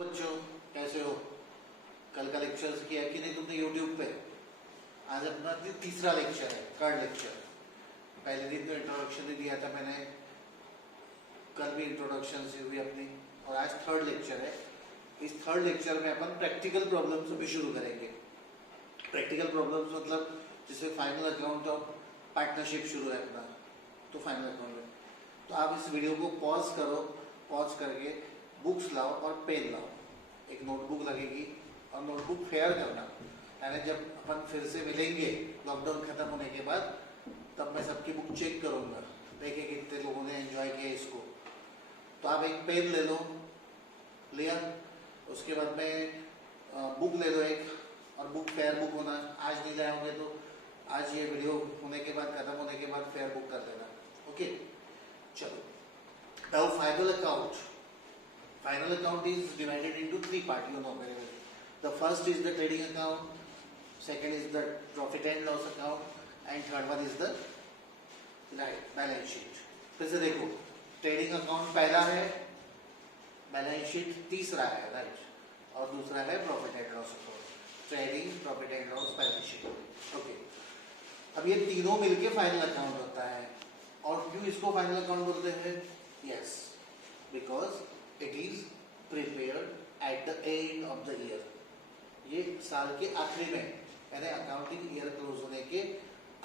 बच्चों कैसे हो? कल का लेक्चर किया कि नहीं तुमने यूट्यूब पे? आज अपना तीसरा लेक्चर है, थर्ड लेक्चर। पहले दिन तो इंट्रोडक्शन ही दिया था मैंने, कल भी इंट्रोडक्शन से हुई अपनी, और आज थर्ड लेक्चर है। इस थर्ड लेक्चर में अपन प्रैक्टिकल प्रॉब्लम्स भी शुरू करेंगे। प्रैक्टिकल प्रॉब्लम्स मतलब जिसमें फाइनल अकाउंट और पार्टनरशिप शुरू है अपना, तो फाइनल अकाउंट में तो आप इस वीडियो को पॉज करो, पॉज करके बुक्स लाओ और पेन लाओ। एक नोटबुक लगेगी और नोटबुक फेयर करना, यानी जब अपन फिर से मिलेंगे लॉकडाउन खत्म होने के बाद, तब मैं सबकी बुक चेक करूंगा, देखें कितने लोगों ने एंजॉय किया इसको। तो आप एक पेन ले लो, लिया, उसके बाद में बुक ले लो एक, और बुक फेयर बुक होना। आज नहीं लाए होंगे तो आज ये वीडियो होने के बाद, खत्म होने के बाद फेयर बुक कर देना। ओके, चलो। Now final account. Final account is divided into three parts, you know very well. The first is the trading account, second is the profit and loss account, and third one is the balance sheet. फिर से देखो, trading account पहला है, balance sheet तीसरा है, right, और दूसरा है profit and loss account. Trading, profit and loss, balance sheet. Okay, अब ये तीनों मिलके फाइनल अकाउंट होता है। और क्यों इसको फाइनल अकाउंट बोलते हैं? Yes, because it is prepared at the end of the year. ये साल के आखिरी में, यानी अकाउंटिंग ईयर क्लोज होने के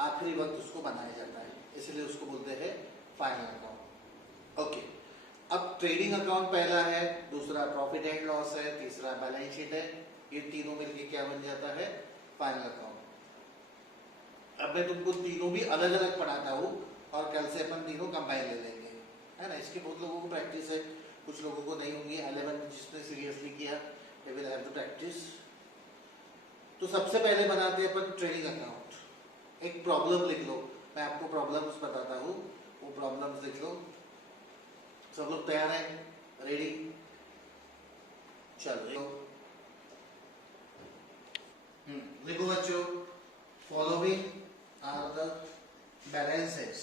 आखिरी वक्त उसको बनाया जाता है, इसलिए उसको बोलते हैं फाइनल अकाउंट। ओके, अब ट्रेडिंग अकाउंट पहला है, दूसरा प्रॉफिट एंड लॉस है, तीसरा बैलेंस शीट है। ये तीनों मिलके क्या बन जाता है? Final account. अब मैं तुमको तीनों भी अलग अलग पढ़ाता हूँ, और कल से अपन तीनों कंबाइन ले लेंगे, है ना। इसकी बहुत लोगों को प्रैक्टिस है, कुछ लोगों को नहीं होंगी। 11 जिसने सीरियसली किया, they will have to practice। तो सबसे पहले बनाते हैं अपन ट्रेडिंग अकाउंट। एक प्रॉब्लम लिख लो, मैं आपको प्रॉब्लम्स बताता हूँ, वो प्रॉब्लम्स लिख लो। सब लोग तैयार हैं? रेडी? चलो लिखो बच्चों, following are the balances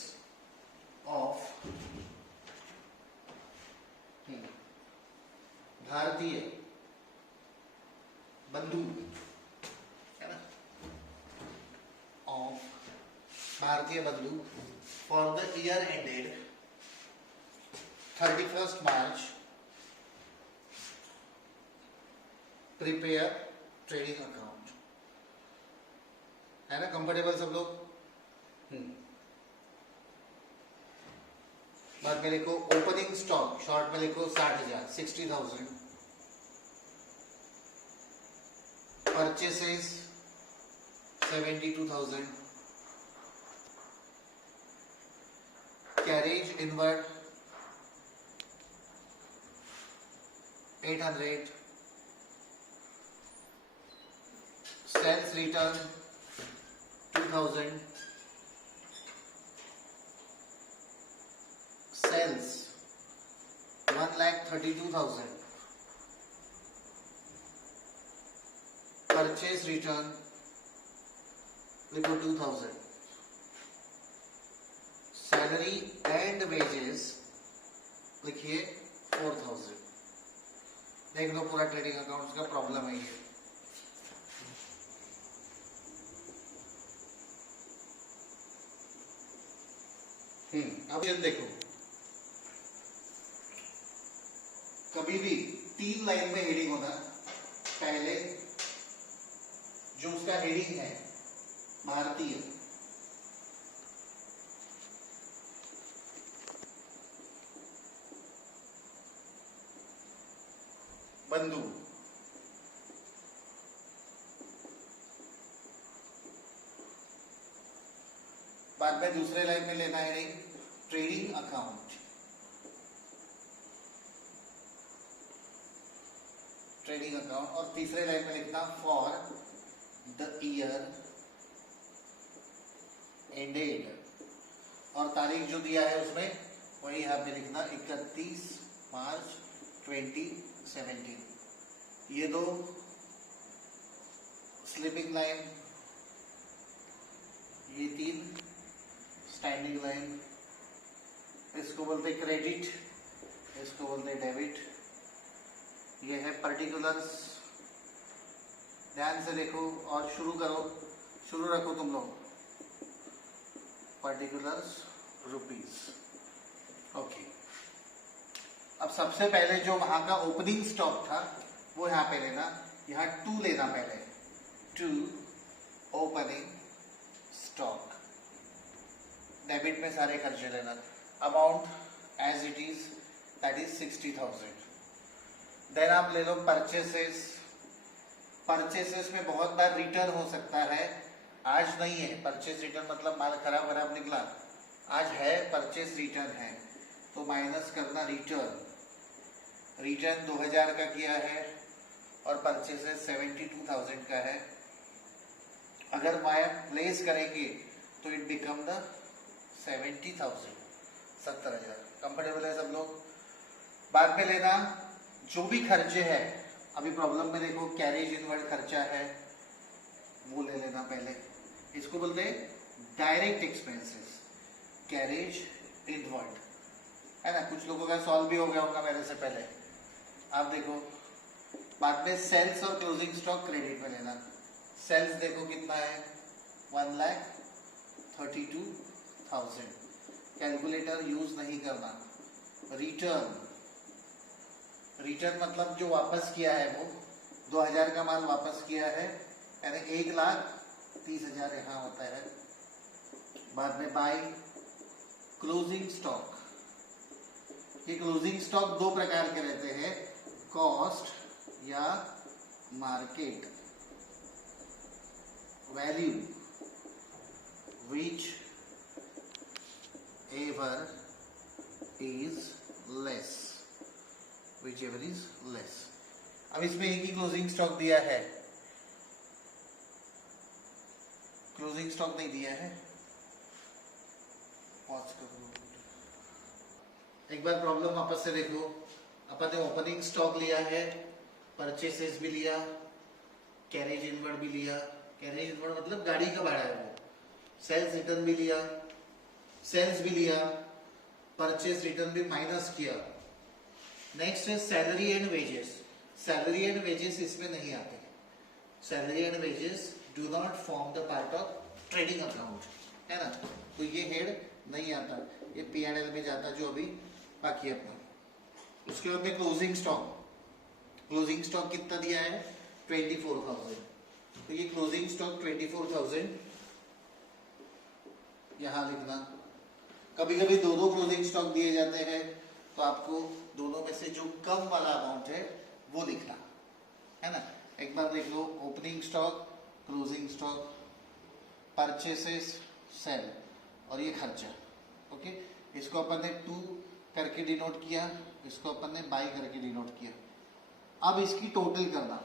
of Bharatiya Bandhu, है ना, of Bharatiya Bandhu for the year ended 31st March। Prepare trading account, है ना। कंफर्टेबल सब लोग? बाद में लिखो ओपनिंग स्टॉक, शॉर्ट में लिखो 60,000, 60,000। Purchases 72,000। Carriage inward 800। Sales return 2,000। Sales 1,32,000। Purchase return लिखो 2,000। सैलरी एंड वेजेस लिखिए 4,000। देख लो, पूरा ट्रेडिंग अकाउंट्स का प्रॉब्लम है ये। अब ये देखो, कभी भी 3 लाइन में हेडिंग होना। पहले जो उसका हेडिंग है भारतीय, बंधु, बाद में दूसरे लाइन में लेना है ट्रेडिंग अकाउंट, ट्रेडिंग अकाउंट, और तीसरे लाइन में लिखना फॉर द ईयर एंडेड, और तारीख जो दिया है उसमें वही यहाँ पे लिखना 31 मार्च 2017। ये दो स्लीपिंग लाइन, ये 3 स्टैंडिंग लाइन, इसको बोलते क्रेडिट, इसको बोलते डेबिट, ये है पर्टिकुलर्स, ध्यान से देखो और शुरू करो, शुरू रखो तुम लोग। Particulars rupees, okay. अब सबसे पहले जो वहां का ओपनिंग स्टॉक था वो यहाँ पे लेना, यहाँ 2 लेना पहले, 2 ओपनिंग स्टॉक। डेबिट में सारे खर्चे लेना, amount as it is, that is 60,000। Then आप ले लो परचेसेस। परचेसेस में बहुत बार रिटर्न हो सकता है, आज नहीं है परचेस रिटर्न, मतलब माल खराब खराब निकला, आज है परचेस रिटर्न है, तो माइनस करना रिटर्न। रिटर्न 2000 का किया है और परचेसेस 72,000 का है। अगर वाया प्लेस करेंगे तो इट बिकम द 70,000, 70,000। कंफर्टेबल है सब लोग? बाद में लेना जो भी खर्चे है, अभी प्रॉब्लम में देखो कैरेज इनवर्ड खर्चा है, वो ले लेना पहले। इसको बोलते हैं डायरेक्ट एक्सपेंसेस, कैरेज इनवर्ड, है ना। कुछ लोगों का सॉल्व भी हो गया होगा मेरे से पहले। आप देखो बाद में सेल्स और क्लोजिंग स्टॉक क्रेडिट में लेना। सेल्स देखो कितना है, 1,32,000। कैलकुलेटर यूज नहीं करना। रिटर्न, रिटर्न मतलब जो वापस किया है वो 2000 का माल वापस किया है, यानी 1,30,000 यहाँ होता है। बाद में बाय क्लोजिंग स्टॉक। ये क्लोजिंग स्टॉक 2 प्रकार के रहते हैं, कॉस्ट या market value, which ever is less, which ever is less. अब इसमें एक ही क्लोजिंग स्टॉक दिया है, क्लोजिंग स्टॉक नहीं दिया है। पॉज करो, एक बार प्रॉब्लम वापस से देखो। अपन ने ओपनिंग स्टॉक लिया है, परचेसेस भी लिया, कैरेज इनवर्ड भी लिया। कैरेज इनवर्ड मतलब गाड़ी का भाड़ा है वो। सेल्स रिटर्न भी लिया, सेल्स भी लिया, परचेस रिटर्न भी माइनस किया। नेक्स्ट है salary and wages. Salary and wages इसमें नहीं आते। Salary and wages do not form the part of trading account, है ना। तो ये हेड नहीं आता, ये P&L में जाता जो अभी बाकी है अपना। उसके बाद में क्लोजिंग स्टॉक। क्लोजिंग स्टॉक कितना दिया है, 24,000। तो ये क्लोजिंग स्टॉक 24,000 यहां लिखना। कभी कभी 2 क्लोजिंग स्टॉक दिए जाते हैं, तो आपको दोनों में से जो कम वाला अमाउंट है वो लिखना, है ना। एक बार देख लो, opening stock, closing stock, purchases, sale और ये खर्चा। ओके, इसको अपन ने 2 करके डिनोट किया, इसको अपन ने बाई करके डिनोट किया। अब इसकी टोटल करना,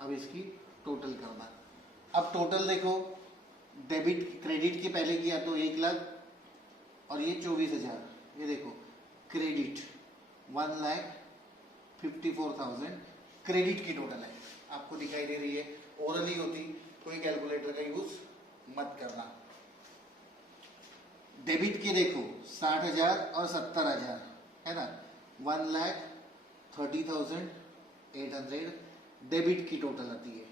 अब इसकी टोटल करना। अब टोटल देखो, डेबिट क्रेडिट के पहले किया तो 1,00,000 और ये 24,000। ये देखो क्रेडिट 1,54,000 क्रेडिट की टोटल है, आपको दिखाई दे रही है। ओरली होती, कोई कैलकुलेटर का यूज मत करना। डेबिट के देखो 60,000 और 70,000, है ना। 1,30,800 डेबिट की टोटल आती है।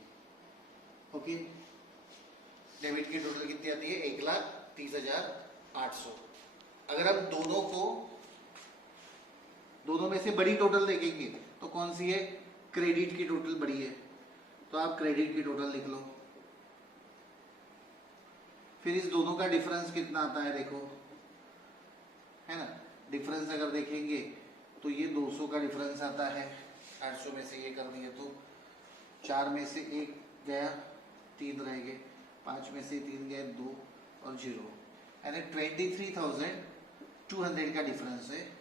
ओके, डेबिट की टोटल कितनी आती है, 1,30,800। अगर हम दोनों में से बड़ी टोटल देखेंगे तो कौन सी है, क्रेडिट की टोटल बड़ी है, तो आप क्रेडिट की टोटल लिख लो। फिर इस दोनों का डिफरेंस कितना आता है देखो, है ना। डिफरेंस अगर देखेंगे तो ये 200 का डिफरेंस आता है। 800 में से ये कर दिए तो 4 में से 1 गया, 3 रह गए, 5 में से 3 गए, 2 और 0, यानी 23,200 का डिफरेंस है।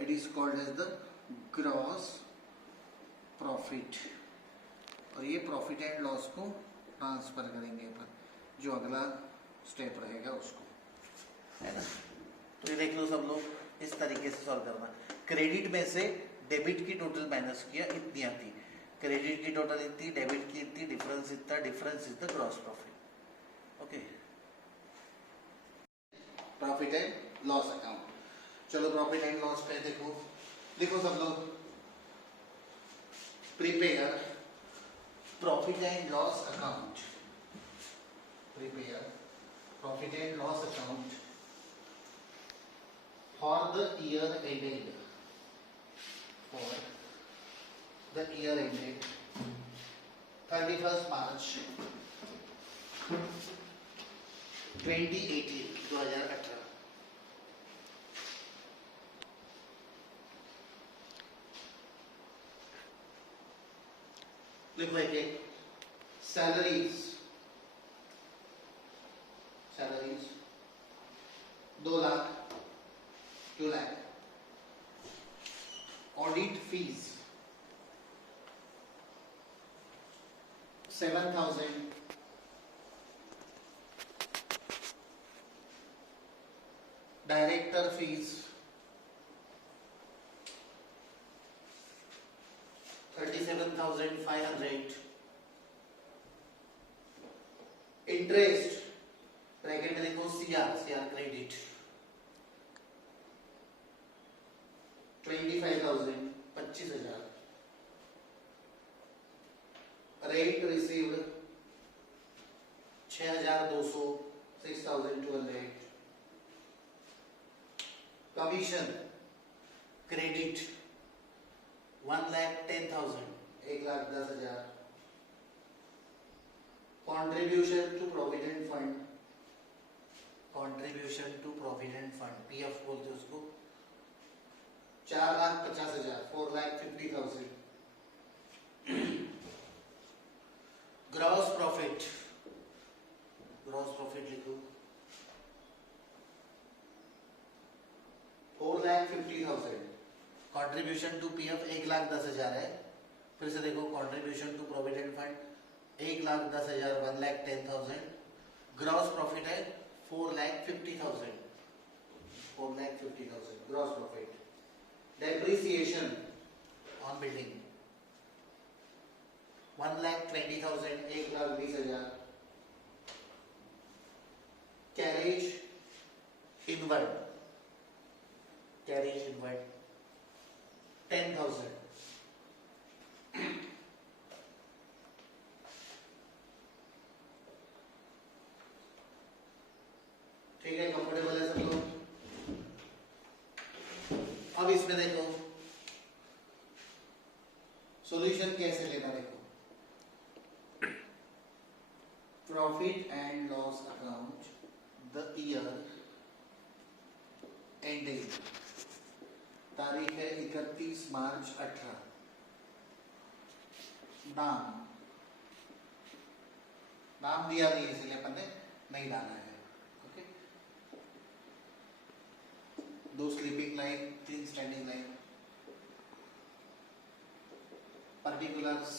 It is called as the gross profit. और ये प्रॉफिट एंड लॉस को ट्रांसफर करेंगे अपन, जो अगला स्टेप रहेगा उसको, है ना। तो ये देख लो सब लोग, इस तरीके से सॉल्व करना। क्रेडिट में से डेबिट की टोटल माइनस किया, इतनी आती। क्रेडिट की टोटल इतनी, डेबिट की इतनी, डिफरेंस इतना, difference is the gross profit. Okay, profit and loss account. चलो प्रॉफिट एंड लॉस पे देखो, लिखो सब लोग। Prepare profit and loss account, prepare profit and loss account for the year ended, for the year ended 31st March 2018। देखो एक salaries 2 lakh 2 lakh, audit fees 7,000, director fees 37,500, interest bracket में देखो CR credit 25,000, 25,000, rate received 6,200, 6,200, commission credit 1,10,000, 1,10,000, contribution to provident fund, contribution to provident fund PF बोलते हैं उसको 4,50,000, 4,50,000, gross profit लिखो 4,50,000, contribution to PF 1,10,000 है, फिर से देखो contribution to provident fund 1,10,000, 1,10,000, gross profit है 4,50,000, 4,50,000 gross profit. Depreciation on building 1,20,000, 1,20,000, carriage inward 10,000, ठीक है, कंफर्टेबल है सब लोग। अब इसमें देखो सॉल्यूशन कैसे लेना, देखो profit and loss account the year ending, तारीख है 31 मार्च 18, नाम दिया नहीं इसलिए अपन ने नहीं डाला है, okay. 2 sleeping line, 3 standing line, particulars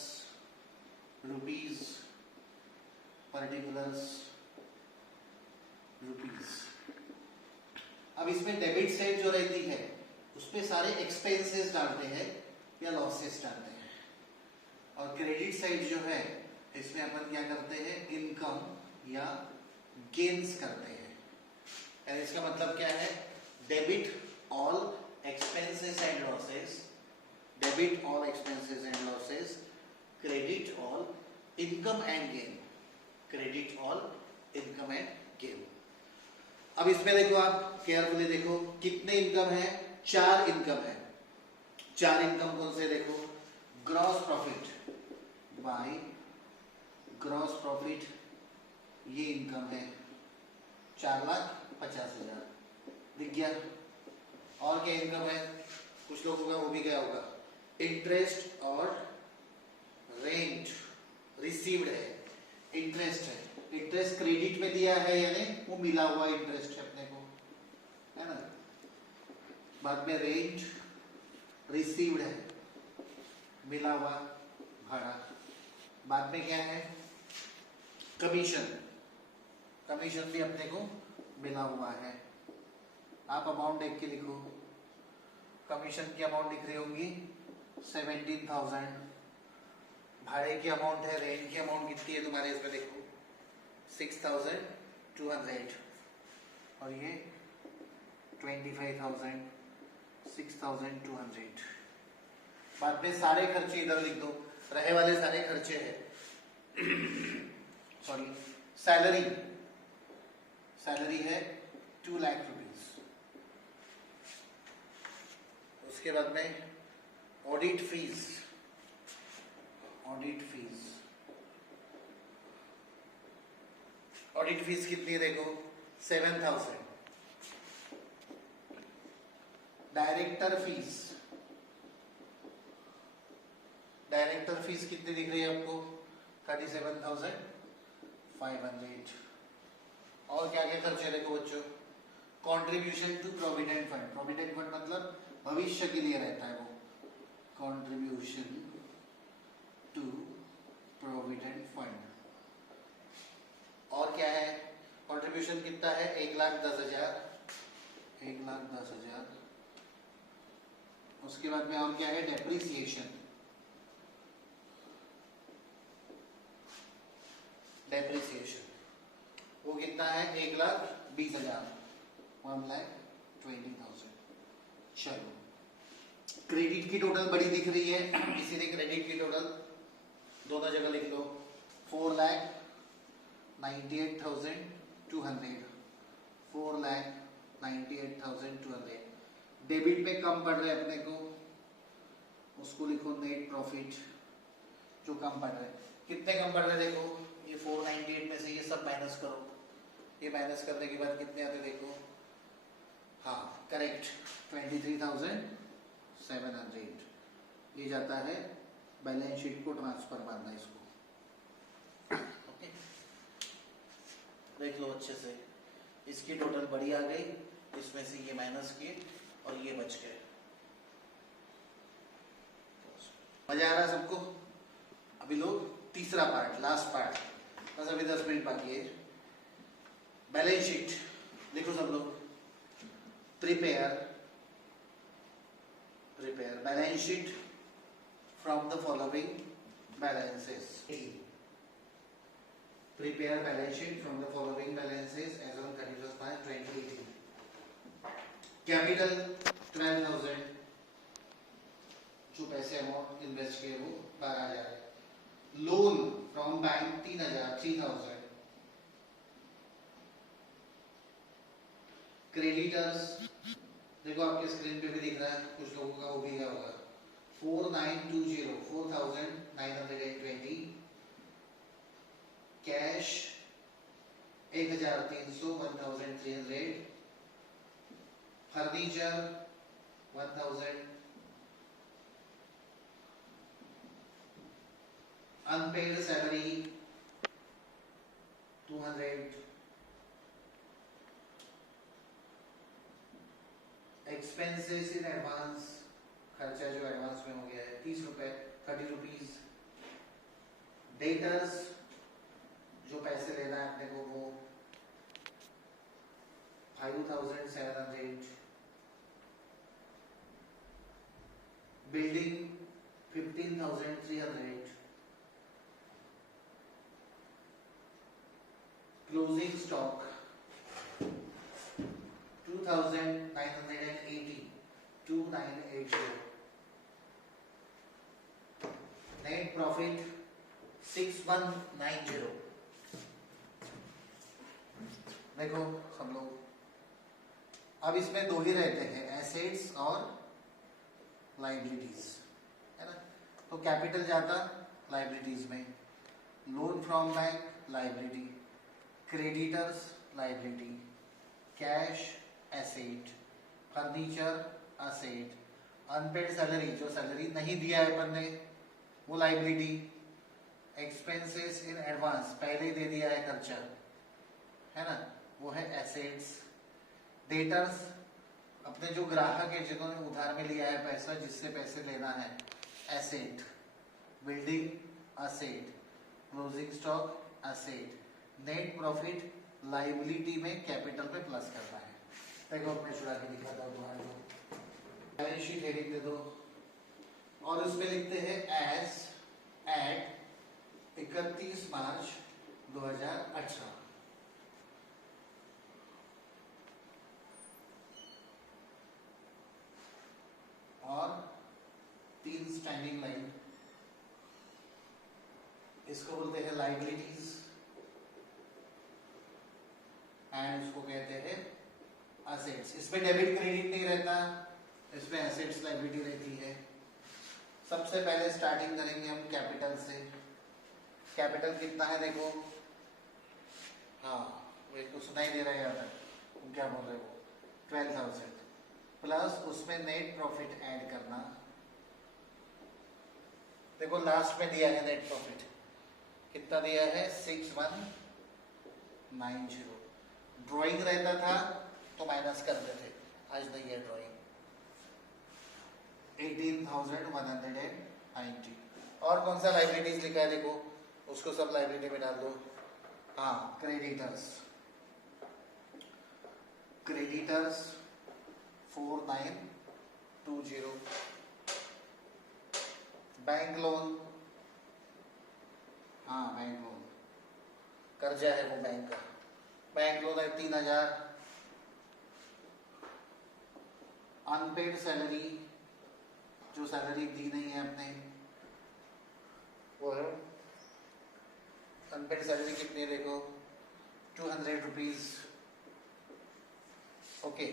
rupees, अब इसमें डेबिट साइड जो रहती है उसपे सारे एक्सपेंसेस डालते हैं या लॉसेस डालते हैं, और क्रेडिट साइड जो है इसमें अपन क्या करते हैं, इनकम या गेन्स करते हैं। यानी इसका मतलब क्या है, debit all expenses and losses, debit all expenses and losses, credit all income and gain, credit all income and gain. अब इसमें देखो आप केयरफुली देखो कितने इनकम है, 4 इनकम है। 4 इनकम कौन से, देखो gross profit by gross profit, ये इनकम है 4,50,000, दिख गया। और क्या इनकम है, कुछ लोगों का वो भी गया होगा, इंटरेस्ट और रेंट रिसीव्ड है, इंटरेस्ट है, इंटरेस्ट क्रेडिट में दिया है यानी वो मिला हुआ इंटरेस्ट है अपने को, है ना। बाद में रेंट रिसीव्ड है, मिला हुआ भाड़ा। बाद में क्या है, कमीशन, कमीशन भी अपने को मिला हुआ है। आप अमाउंट देख के लिखो, कमीशन की अमाउंट लिख रही होंगी 17,000, भाड़े की अमाउंट है, रेंट की अमाउंट कितनी है तुम्हारे इसमें देखो 6,200, और ये 25,000, 6,200। बाद में सारे खर्चे इधर लिख दो, रहे वाले सारे खर्चे हैं। सॉरी, सैलरी, सैलरी है 2 लाख रुपीज। उसके बाद में audit fees, audit fees, audit fees कितनी है देखो 7,000। डायरेक्टर फीस, डायरेक्टर फीस कितनी दिख रही है आपको 37,500। और क्या क्या खर्चे देखो बच्चों, contribution to provident fund, provident fund मतलब भविष्य के लिए रहता है वो, कंट्रीब्यूशन टू प्रोविडेंट फंड। और क्या है, कंट्रीब्यूशन कितना है 1,10,000, 1,10,000। उसके बाद में और क्या है, डेप्रिसिएशन, डेप्रिसिएशन वो कितना है 1,20,000, 1,20,000। चलो, क्रेडिट की टोटल बड़ी दिख रही है, इसीलिए क्रेडिट की टोटल दोनों जगह लिख लो 4,98,200, 4,98,200। डेबिट में कम पड़ रहा है अपने को, उसको लिखो नेट प्रॉफिट, जो कम पड़ रहा है। कितने कम पड़ रहे हैं देखो, ये 498 में से ये सब माइनस करो, ये माइनस करने के बाद कितने आते देखो, हाँ करेक्ट 23,700। ये जाता है बैलेंस शीट को ट्रांसफर मारना इसको, ओके। देख लो अच्छे से, इसकी टोटल बड़ी आ गई, इसमें से ये माइनस किए और ये बच गए। मजा आ रहा है सबको? अभी लोग तीसरा पार्ट, लास्ट पार्ट, बस अभी 10 मिनट बाकी है। बैलेंस शीट देखो सब लोग, prepare balance sheet from the following balances. Prepare balance sheet from the following balances as on 31st March 2018. Capital 12,000, जो पैसे अमाउंट इन्वेस्ट किए वो 12,000। Loan from bank 3,000। क्रेडिटर्स देखो आपके स्क्रीन पे भी दिख रहा है, कुछ लोगों का वो भी क्या होगा 4,920, 4,920। Cash 1,300, 1,300। Furniture 1,000। Unpaid salary 200। Expenses in advance, खर्चा जो एडवांस में हो गया है 30 रुपए, 30 रुपीज। डेटर्स जो पैसे लेना है अपने को वो 5,700। Building 15,300। Closing stock 2,980, 2,980। Net profit 6,190। देखो सब लोग, अब इसमें दो ही रहते हैं, एसेट्स और लाइबिलिटीज, है ना। तो कैपिटल जाता लाइबिलिटीज में, loan from bank liability, creditors liability, cash asset, furniture asset, unpaid salary जो सैलरी नहीं दिया है अपन ने वो लाइबिलिटी, एक्सपेंसेस इन एडवांस पहले ही दे दिया है खर्चा, है ना, वो है एसेट्स। डेटर्स अपने जो ग्राहक है जिन्होंने उधार में लिया है पैसा, जिससे पैसे लेना है, asset. Building asset, closing stock asset. Net profit liability में कैपिटल पे प्लस करना है। देखो अपने चुरा के दिखाता हूँ तुम्हारे को, बैलेंस शीट हेडिंग दे दो और उसमें लिखते हैं एज एट 31 मार्च 2018। और 3 स्टैंडिंग लाइन, इसको बोलते हैं लाइबिलिटीज एंड इसको कहते हैं असेट्स। इसमें डेबिट क्रेडिट नहीं रहता, इसमें एसेट्स लाइबिलिटी रहती है। सबसे पहले स्टार्टिंग करेंगे हम कैपिटल से। कैपिटल कितना है देखो, हाँ मेरे को सुनाई दे रहा है यहाँ तक, तुम क्या बोल रहे हो, 12,000 प्लस उसमें नेट प्रॉफिट ऐड करना। देखो लास्ट में दिया है नेट प्रॉफिट, कितना दिया है 6190। ड्राइंग रहता था तो माइनस करते थे, आज नहीं है ड्राइंग। 18,190। और कौन सा लाइबिलिटीज लिखा है देखो, उसको सब लाइबिलिटी में डाल दो। हाँ क्रेडिटर्स, क्रेडिटर्स 4920। बैंक लोन, हाँ बैंक लोन कर्जा है वो बैंक का, बैंक लोन है 3000। अनपेड सैलरी, जो सैलरी दी नहीं है अपने, वो है अनपेड सैलरी कितनी है देखो 200 रुपीज। ओके,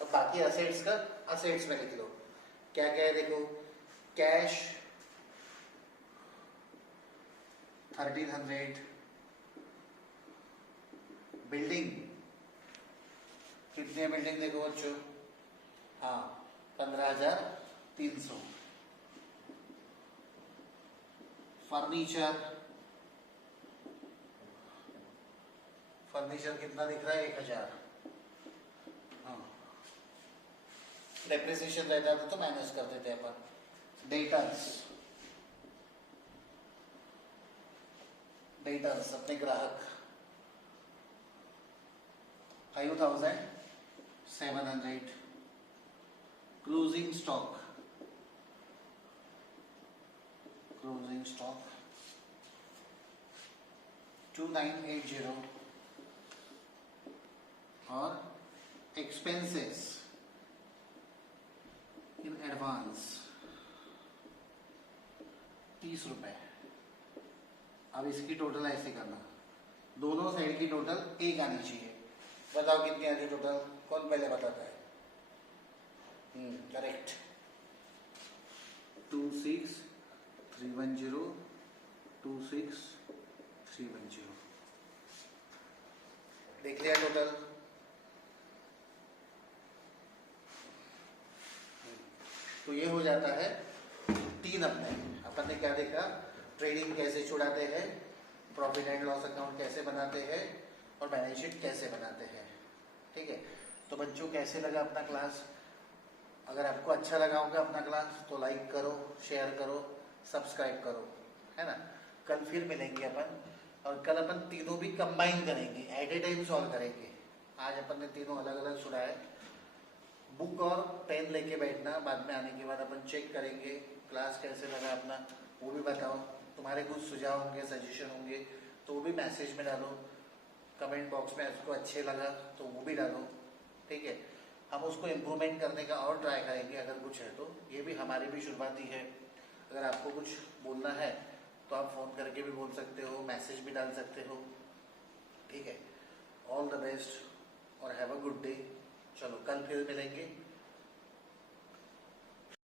तो बाकी असेट्स का असेट्स में लिख लो। क्या क्या है देखो, कैश 1300, बिल्डिंग कितनी है बिल्डिंग देखो बच्चों, हाँ 15,300। फर्नीचर, फर्नीचर कितना दिख रहा है 1000। हाँ डेप्रिसिएशन रहता था तो माइनस कर देते अपन। डेटर्स, डेटर्स अपने ग्राहक 5,700। Closing stock, closing stock 2980। और एक्सपेंसेस इन एडवांस 30 रुपए। अब इसकी टोटल ऐसे करना, दोनों साइड की टोटल एक आनी चाहिए। बताओ कितनी आनी टोटल, कौन पहले बताता है? करेक्ट, 26,310, 26,310। देख लिया टोटल। तो ये हो जाता है 3 अपने। अपन ने क्या देखा, ट्रेडिंग कैसे छुड़ाते हैं, प्रॉफिट एंड लॉस अकाउंट कैसे बनाते हैं, और बैलेंस शीट कैसे बनाते हैं। ठीक है, तो बच्चों कैसे लगा अपना क्लास? अगर आपको अच्छा लगा होगा अपना क्लास तो लाइक करो, शेयर करो, सब्सक्राइब करो, है ना। कल फिर मिलेंगे अपन, और कल अपन तीनों भी कंबाइन करेंगे, एट ए टाइम सॉल्व करेंगे। आज अपन ने तीनों अलग अलग छुड़ाए। बुक और पेन लेके बैठना, बाद में आने के बाद अपन चेक करेंगे क्लास कैसे लगा अपना, वो भी बताओ। तुम्हारे कुछ सुझाव होंगे, सजेशन होंगे तो वो भी मैसेज में डालो, कमेंट बॉक्स में। उसको अच्छे लगा तो वो भी डालो, ठीक है। हम उसको इम्प्रूवमेंट करने का और ट्राई करेंगे अगर कुछ है तो। ये भी हमारी भी शुरुआती है। अगर आपको कुछ बोलना है तो आप फ़ोन करके भी बोल सकते हो, मैसेज भी डाल सकते हो, ठीक है। ऑल द बेस्ट और हैव अ गुड डे। चलो कल फिर मिलेंगे।